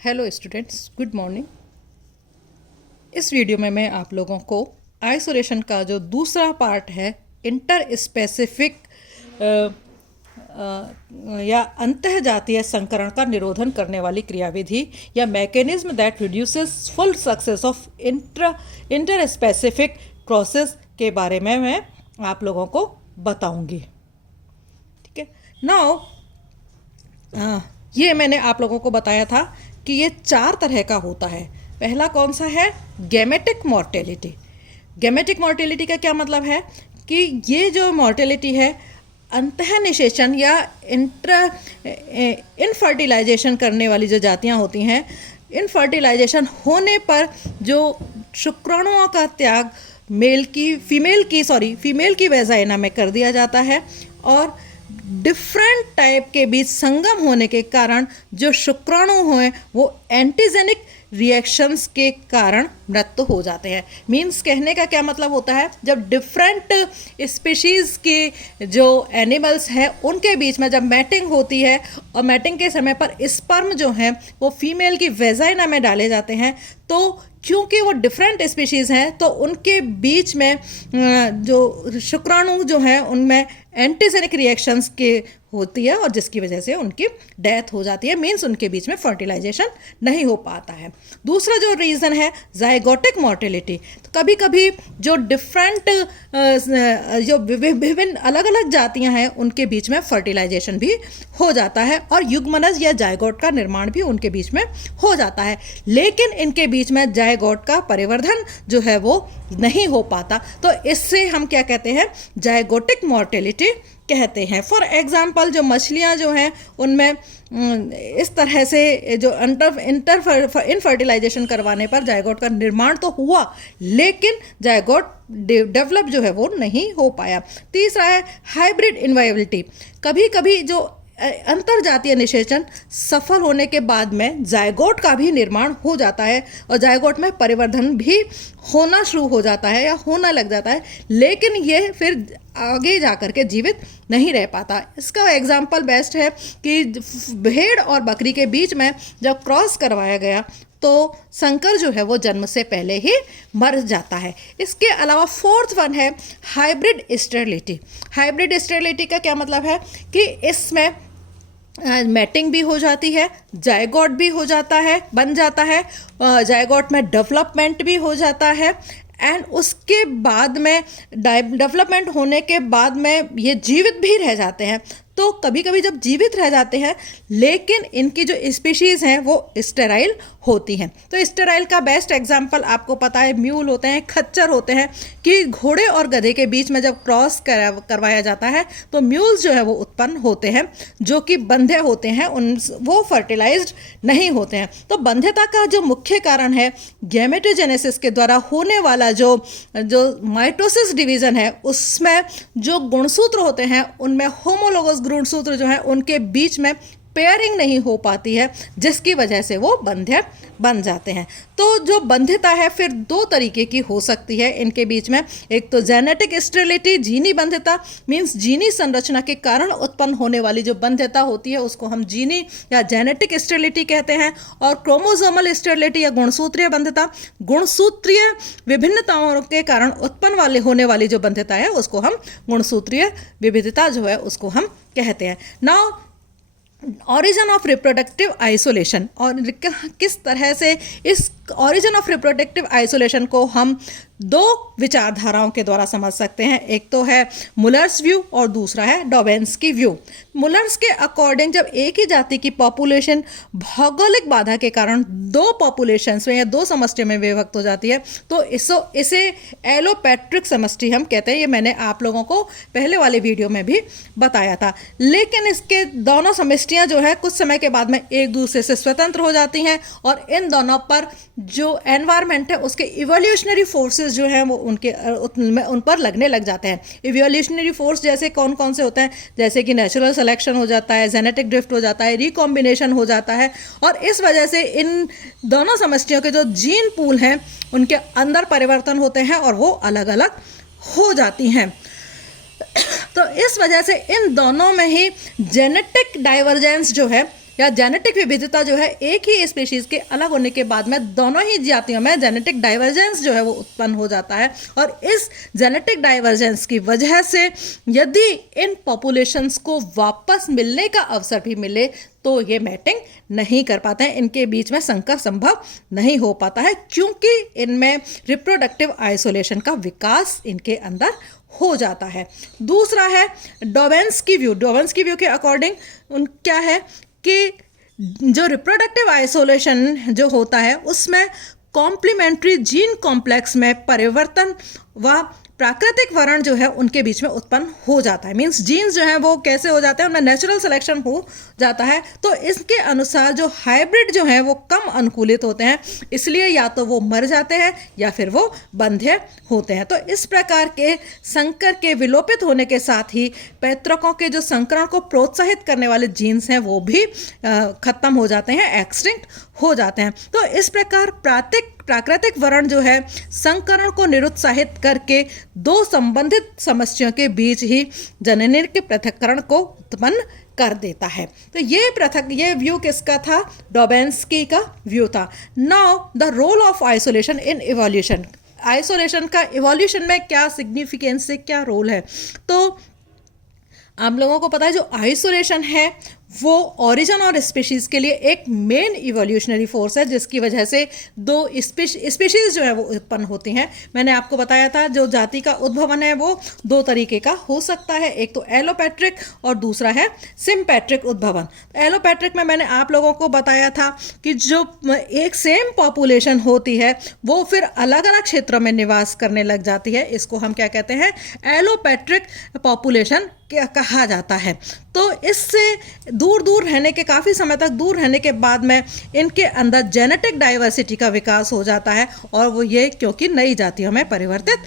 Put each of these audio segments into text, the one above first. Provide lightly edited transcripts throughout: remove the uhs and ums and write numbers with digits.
Hello students, good morning. इस video में मैं आप लोगों को आइसोलेशन का जो दूसरा पार्ट है, इंटर स्पेसिफिक या अंतःजातीय संकरण का निरोधन करने वाली क्रियाविधि या mechanism that reduces full success of inter specific process के बारे में मैं आप लोगों को बताऊंगी। ठीक है। नाउ ये मैंने आप लोगों को बताया था कि ये 4 तरह का होता है। पहला कौन सा है? Gametic mortality. गैमेटिक मॉर्टेलिटी का क्या मतलब है कि ये जो मॉर्टेलिटी है, अंतःनिषेचन या इनफर्टिलाइजेशन करने वाली जो जातियाँ होती हैं, इनफर्टिलाइजेशन होने पर जो शुक्राणुओं का त्याग फीमेल की वेजाइना में कर दिया जाता है और डिफरेंट टाइप के बीच संगम होने के कारण जो शुक्राणु हैं वो एंटीजेनिक रिएक्शंस के कारण मृत्यु हो जाते हैं। मीन्स कहने का क्या मतलब होता है, जब डिफरेंट स्पीशीज़ के जो एनिमल्स हैं उनके बीच में जब मैटिंग होती है और मैटिंग के समय पर स्पर्म जो हैं वो फीमेल की वेजाइना में डाले जाते हैं, तो क्योंकि वो डिफरेंट स्पीशीज़ हैं तो उनके बीच में जो शुक्राणु जो हैं उनमें एंटीजेनिक रिएक्शंस के होती है और जिसकी वजह से उनकी डेथ हो जाती है। मीन्स उनके बीच में फर्टिलाइजेशन नहीं हो पाता है। दूसरा जो रीज़न है जाइगोटिक मॉर्टेलिटी। तो कभी कभी जो डिफरेंट जो विभिन्न अलग अलग जातियां हैं उनके बीच में फर्टिलाइजेशन भी हो जाता है और युग्मनज या जायगोट का निर्माण भी उनके बीच में हो जाता है, लेकिन इनके बीच में जायगोट का परिवर्धन जो है वो नहीं हो पाता। तो इससे हम क्या कहते हैं? जायगोटिक मॉर्टेलिटी कहते हैं। फॉर एग्जाम्पल जो मछलियाँ जो हैं उनमें इस तरह से जो इनफर्टिलाइजेशन करवाने पर जायगोट का निर्माण तो हुआ लेकिन जायगोट डेवलप जो है वो नहीं हो पाया। तीसरा है हाइब्रिड इनवायबिलिटी। कभी कभी जो अंतरजातीय निषेचन सफल होने के बाद में जायगोट का भी निर्माण हो जाता है और जायगोट में परिवर्धन भी होना शुरू हो जाता है या होना लग जाता है, लेकिन ये फिर आगे जाकर के जीवित नहीं रह पाता। इसका एग्जाम्पल बेस्ट है कि भेड़ और बकरी के बीच में जब क्रॉस करवाया गया तो संकर जो है वो जन्म से पहले ही मर जाता है। इसके अलावा फोर्थ वन है हाइब्रिड स्टेरिलिटी। हाइब्रिड स्टेरिलिटी का क्या मतलब है कि इसमें मैटिंग भी हो जाती है, जायगोट भी हो जाता है, बन जाता है, जायगोट में डेवलपमेंट भी हो जाता है एंड उसके बाद में डेवलपमेंट होने के बाद में ये जीवित भी रह जाते हैं। तो कभी कभी जब जीवित रह जाते हैं लेकिन इनकी जो स्पीशीज़ हैं वो स्टेराइल होती हैं। तो स्टेराइल का बेस्ट एग्जांपल आपको पता है म्यूल होते हैं, खच्चर होते हैं कि घोड़े और गधे के बीच में जब क्रॉस करवाया जाता है तो म्यूल्स जो है वो उत्पन्न होते हैं जो कि बंधे होते हैं, वो फर्टिलाइज्ड नहीं होते हैं। तो बंध्यता का जो मुख्य कारण है गैमेटोजेनेसिस के द्वारा होने वाला जो माइटोसिस डिवीज़न है उसमें जो गुणसूत्र होते हैं उनमें होमोलोगस गुणसूत्र जो है उनके बीच में पेयरिंग नहीं हो पाती है जिसकी वजह से वो बंध्य बन जाते हैं। तो जो बंध्यता है फिर 2 तरीके की हो सकती है इनके बीच में। एक तो जेनेटिक स्टेरिलिटी, जीनी बंध्यता, मीन्स जीनी संरचना के कारण उत्पन्न होने वाली जो बंध्यता होती है उसको हम जीनी या जेनेटिक स्टेरिलिटी कहते हैं। और क्रोमोसोमल स्टेरिलिटी या गुणसूत्रीय बंध्यता, गुणसूत्रीय विभिन्नताओं के कारण उत्पन्न होने वाली जो बंध्यता है उसको हम गुणसूत्रीय विविधता जो है उसको हम कहते हैं। Now origin of reproductive isolation, और किस तरह से इस ऑरिजिन ऑफ रिप्रोडक्टिव आइसोलेशन को हम 2 विचारधाराओं के द्वारा समझ सकते हैं। एक तो है मुलर्स व्यू और दूसरा है डॉबेन्स्की व्यू। मुलर्स के अकॉर्डिंग जब एक ही जाति की पॉपुलेशन भौगोलिक बाधा के कारण 2 पॉपुलेशंस में या 2 समष्टियों में विभक्त हो जाती है तो इसे एलोपैट्रिक समष्टि हम कहते हैं। ये मैंने आप लोगों को पहले वाले वीडियो में भी बताया था। लेकिन इसके दोनों समष्टियाँ जो है कुछ समय के बाद में एक दूसरे से स्वतंत्र हो जाती हैं और इन दोनों पर जो एनवायरनमेंट है उसके इवोल्यूशनरी फोर्सेस जो हैं वो उन पर लगने लग जाते हैं। इवोल्यूशनरी फोर्स जैसे कौन कौन से होते हैं, जैसे कि नेचुरल सिलेक्शन हो जाता है, जेनेटिक ड्रिफ्ट हो जाता है, रिकॉम्बिनेशन हो जाता है और इस वजह से इन दोनों समष्टियों के जो जीन पूल हैं उनके अंदर परिवर्तन होते हैं और वो अलग अलग हो जाती हैं। तो इस वजह से इन दोनों में ही जेनेटिक डाइवर्जेंस जो है या जेनेटिक विविधता जो है एक ही स्पीशीज के अलग होने के बाद में दोनों ही जातियों में जेनेटिक डाइवर्जेंस जो है वो उत्पन्न हो जाता है, और इस जेनेटिक डाइवर्जेंस की वजह से यदि इन पॉपुलेशंस को वापस मिलने का अवसर भी मिले तो ये मैटिंग नहीं कर पाते हैं, इनके बीच में संकर संभव नहीं हो पाता है, क्योंकि इनमें रिप्रोडक्टिव आइसोलेशन का विकास इनके अंदर हो जाता है। दूसरा है डॉवेंस की व्यू के अकॉर्डिंग क्या है कि जो रिप्रोडक्टिव आइसोलेशन जो होता है उसमें कॉम्प्लीमेंट्री जीन कॉम्प्लेक्स में परिवर्तन व प्राकृतिक वर्ण जो है उनके बीच में उत्पन्न हो जाता है। मीन्स जीन्स जो है वो कैसे हो जाते हैं, उनमें नेचुरल सिलेक्शन हो जाता है, तो इसके अनुसार जो हाइब्रिड जो हैं वो कम अनुकूलित होते हैं, इसलिए या तो वो मर जाते हैं या फिर वो बंध्य होते हैं। तो इस प्रकार के संकर के विलोपित होने के साथ ही पैतृकों के जो संकरण को प्रोत्साहित करने वाले जीन्स हैं वो भी खत्म हो जाते हैं, एक्सटिंक्ट हो जाते हैं। तो इस प्रकार प्राकृतिक वर्ण जो है संकरण को निरुत्साहित करके दो संबंधित समस्याओं के बीच ही जननी के पृथक्करण को उत्पन्न कर देता है। तो ये व्यू किसका था? डॉबेंस्की का व्यू था। Now the role of isolation in evolution. Isolation का इवोल्यूशन में क्या सिग्निफिकेंस है, क्या रोल है? तो आप लोगों को पता है जो आइसोलेशन है वो ओरिजिन और स्पीशीज़ के लिए एक मेन इवोल्यूशनरी फोर्स है, जिसकी वजह से दो स्पीशीज़ जो है वो उत्पन्न होती हैं। मैंने आपको बताया था जो जाति का उद्भवन है वो दो तरीके का हो सकता है, एक तो एलोपैट्रिक और दूसरा है सिम्पैट्रिक उद्भवन। एलोपैट्रिक में मैंने आप लोगों को बताया था कि जो एक सेम पॉपुलेशन होती है वो फिर अलग अलग क्षेत्रों में निवास करने लग जाती है, इसको हम क्या कहते हैं? एलोपैट्रिक पॉपुलेशन कहा जाता है। तो इससे दूर दूर रहने के, काफ़ी समय तक दूर रहने के बाद में इनके अंदर जेनेटिक डाइवर्सिटी का विकास हो जाता है, और वो ये क्योंकि नई जातियों में परिवर्तित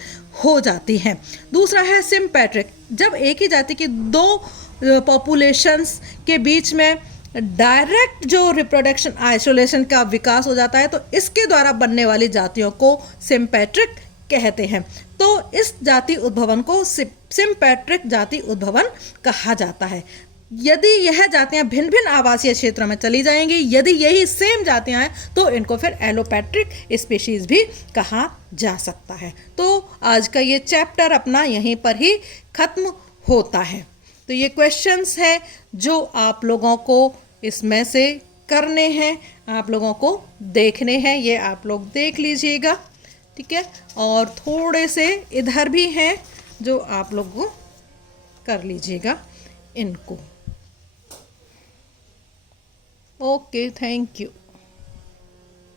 हो जाती हैं। दूसरा है सिम्पैट्रिक, जब एक ही जाति की दो पॉपुलेशंस के बीच में डायरेक्ट जो रिप्रोडक्शन आइसोलेशन का विकास हो जाता है, तो इसके द्वारा बनने वाली जातियों को सिम्पैट्रिक कहते हैं। तो इस जाति उद्भवन को सिम्पैट्रिक जाति उद्भवन कहा जाता है। यदि यह जातियां भिन्न भिन्न आवासीय क्षेत्रों में चली जाएंगी, यदि यही सेम जातियां हैं, तो इनको फिर एलोपैट्रिक स्पीशीज भी कहा जा सकता है। तो आज का ये चैप्टर अपना यहीं पर ही खत्म होता है। तो ये क्वेश्चंस हैं जो आप लोगों को इसमें से करने हैं, आप लोगों को देखने हैं, ये आप लोग देख लीजिएगा, ठीक है। और थोड़े से इधर भी हैं जो आप लोग को कर लीजिएगा इनको। Okay, thank you.